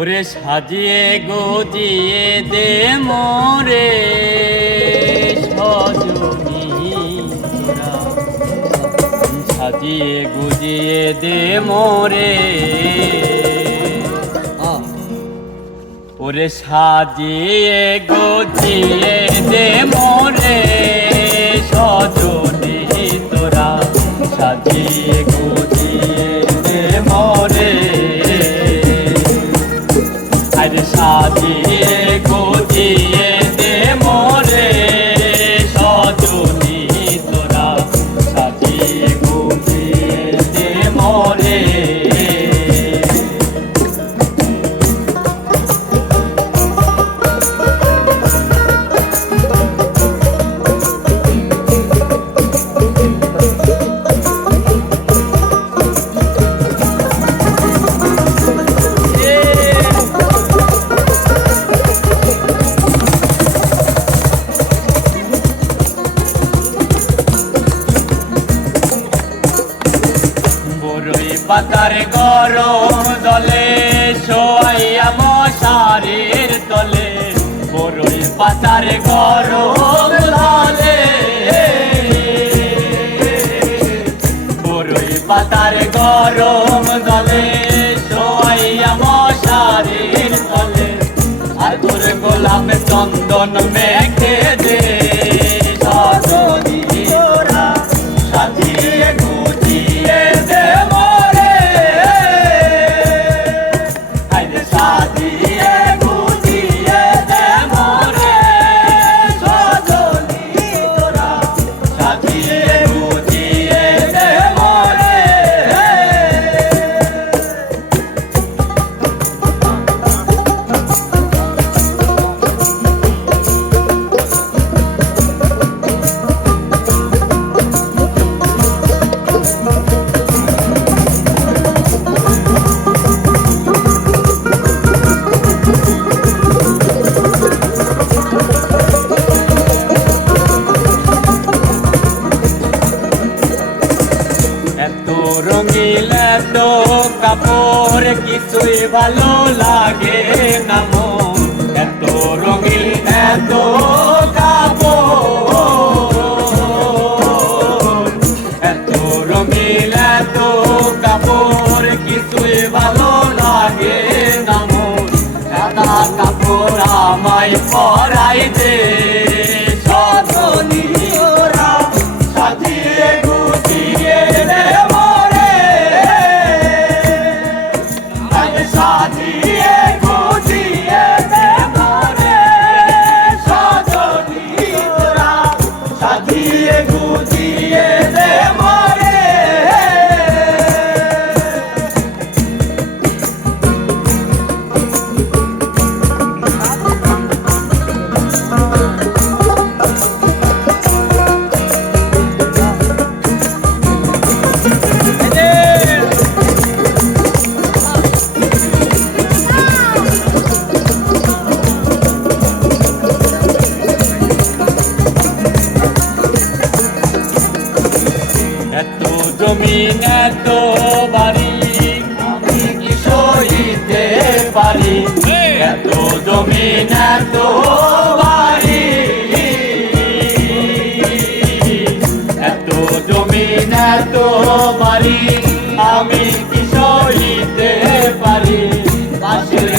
ওরে সাজিয়ে গজিয়ে দে মোরে সজনী তোরা, সাজিয়ে গুজিয়ে দে মোরে, ওরে সাজিয়ে গজিয়ে দে মোরে সজনী তোরা, সাজিয়ে গুজিয়ে দে মোরে, আরে সাজিয়ে গুজিয়ে দে মোরে সজনী তোরা, সাজিয়ে গুজিয়ে দে মোরে। পাতার গরম দলে শোয়াইয়া মশারির তলে, বড়ই পাতার গরম দলে, বড়ই পাতার গরম দলে শোয়াইয়া মশারির তলে, আতর গোলাপ চন্দন মেখে দে সজনী তোরা, সাজিয়ে গুজিয়ে দে মোরে, সাজিয়ে গুজিয়ে দে মোরে সজনী তোরা, সাজিয়ে গুজিয়ে দে মোরে। রঙিল এত কাপড় কিছুই ভালো লাগে না মন, এত রঙিল এত কাপড়, এত রঙিল এত কাপড় কিছুই ভালো লাগে না মন, সাদা কাপড় আমায় পরাই দে সজনী তোরা, সাজিয়ে গুজিয়ে দে মোরে, সাজিয়ে গুজিয়ে দে মোরে সজনী তোরা, সাজিয়ে গুজিয়ে দে মোরে। এত জমিন এত বাড়ি আমি কি সইতে পারি, এত জমিন এত বাড়ি, এত জমিন এত বাড়ি আমি কি সইতে পারি, পাশের